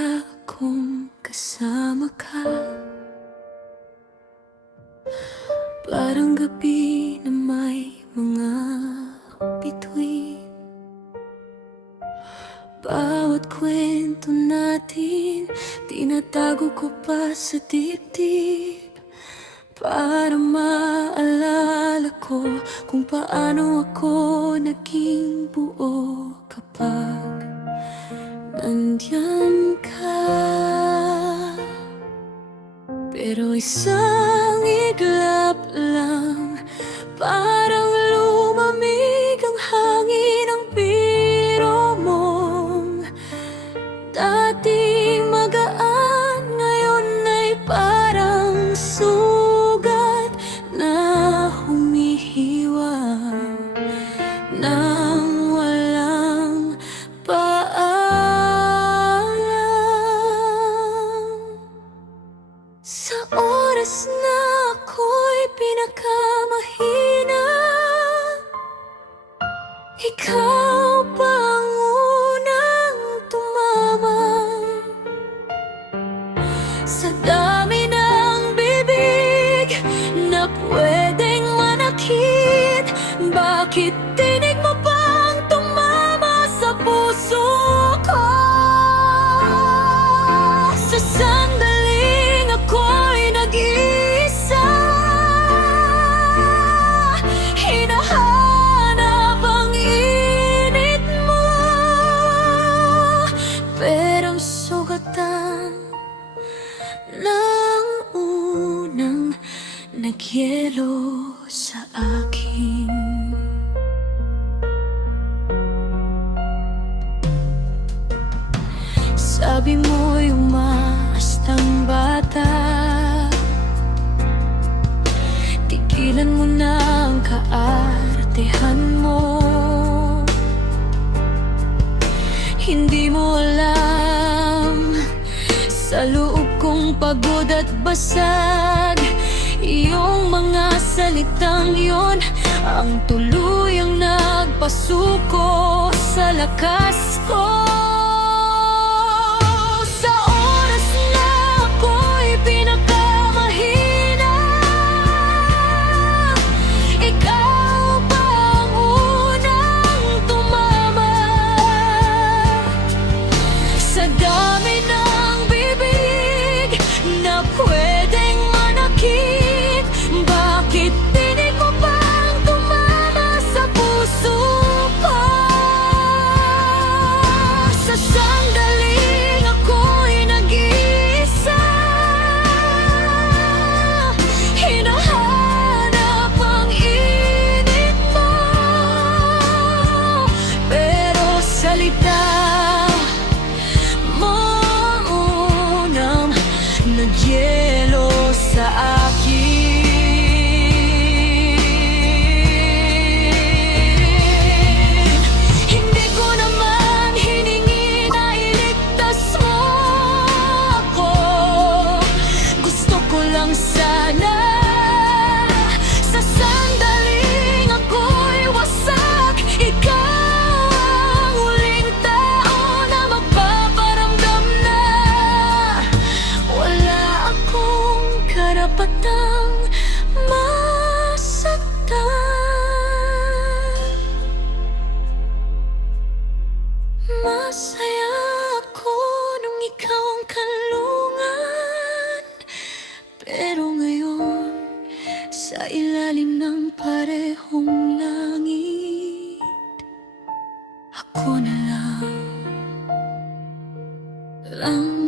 masaya kung kasama ka. Parang gabi na may mga bituin. Bawat kwento natin, tinatago ko pa sa dibdib, para maalala ko kung paano ako naging buo kapag nandiyan ka. Pero isang iglap lang, parang lumamig ang hangin ng biro mong dating magaan, ngayon ay parang sugat na humihiwang nang walang paalam. Sa oras na ako'y pinakamahina, ikaw pa ang unang tumawag. Sa dami ng bibig na pwedeng manakit, bakit tinig mo pang tumama sa puso ko? Sa sandaling ako'y nag-iisa, hinahanap ang init mo, pero sugatan ng unang nagyelo sa akin. Sabi mo'y umaastang bata, tigilan mo na ang kaartehan mo. Hindi mo alam, sa loob kong pagod at basag, iyong mga salitang yun ang tuluyang nagpasuko sa lakas ko. Sa oras na ako'y pinakamahina, ikaw pa ang unang tumama. Sa dami ng bibig na pwedeng manakit, bakit tinig mo pang tumama sa puso ko? Sa sandaling ako'y nag-iisa, hinahanap ang init mo, pero salita mo ang unang nagyelo sa akin. Hindi ko naman hiningi na iligtas mo ako, gusto ko lang sana sa sandaling ako'y wasak, ikaw ang huling tao na magpaparamdam na wala akong karapatang masaktan. Masaya ako nung ikaw ang kanlungan, pero ngayon sa ilalim ng parehong langit, ako na lang